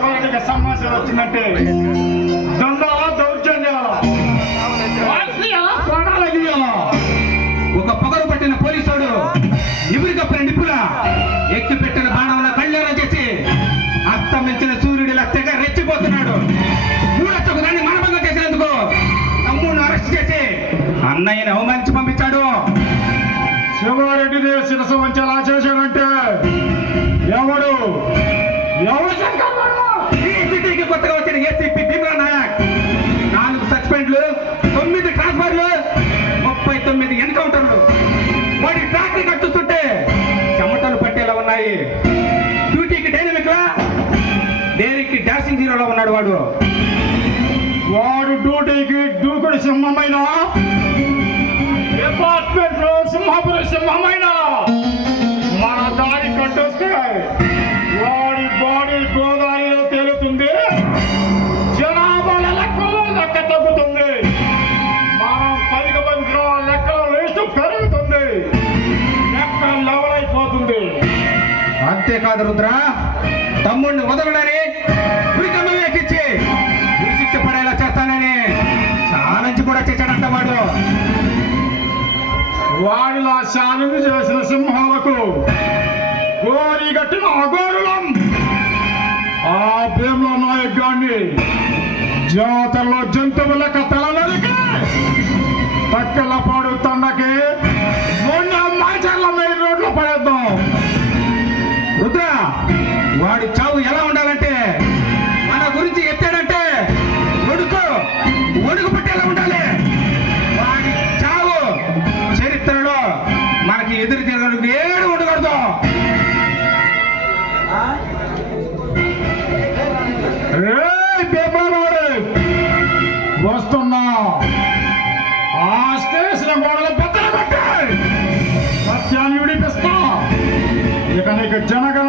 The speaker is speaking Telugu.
శివానికి సమాచారం వచ్చిందంటే ఒక పొగరు పట్టిన పోలీసుడు నిపురి కప్పిన నిపుల ఎక్కి పెట్టిన బాణంల కళ్యాణం చేసి అస్తమించిన సూర్యుడిలా తెగ రెచ్చిపోతున్నాడు. మూడొచ్చకు దాన్ని మానభంగం చేసినందుకు తమ్ముడిని అరెస్ట్ చేసి అన్నయ్యని అవమానించి పంపించాడు. శివారెడ్డిని శిరస్సు వంచేలా చేశాడంటే ఎవడు ఈ సిటీకి కొత్తగా వచ్చిన ఏసీపీ భీమరా నాయక్ 4 సస్పెండ్లు, 9 ట్రాన్స్ఫర్లు, 39 ఎన్కౌంటర్లు. వాడి ట్రాక్ రికార్డ్ చూస్తుంటే చెమటలు పట్టేలా ఉన్నాయి. డ్యూటీకి డైనమిక్ లా, డేరీకి డాషింగ్ హీరోలో ఉన్నాడు వాడు. వాడు డ్యూటీకి దూకుడు సింహమైన, డిపార్ట్మెంట్ లో సింహాపురి సింహమైన మన దారి కట్టొస్తే వాడి బాడీ గోదావరిలో తేలుతుంది. జనాభాల లెక్కలో లెక్క తగ్గుతుంది. మనం 10 మందిలో లెక్కలో లిస్టు పెరుగుతుంది. లెక్క లెవెల్ అయిపోతుంది. అంతేకాదు రుద్ర, తమ్ముడిని వదలడని ఉరికమ్మ ఎక్కించి శిక్ష పడేలా చేస్తానని ఛాలెంజ్ కూడా చేశాడంట వాడు. వాడిలా ఛాలెంజ్ చేసిన సింహాలకు గోరి గట్టిన అఘోరులం. ఆ భీమల నాయక్ గాన్ని జాతరలో జంతువులక తలనరికి పక్కల పాడు తండకి మొన్న మాచర్ల మీద రోడ్లో పడేద్దాం. రుద్ర, వాడి చావు ఎలా ఉండాలంటే మన గురించి ఎత్తాడంటే ఒడుగు పట్టేలా ఉండాలి. వాడి చావు చరిత్రలో మనకి ఎదురు తిరగడానికి ఏడు ఉండకూడదు. వస్తున్నా. ఆ స్టేషన్ గోడలు బద్దలు కొట్టాయి. సత్యాన్ని విడిపిస్తా. ఇక నీకు జనగణ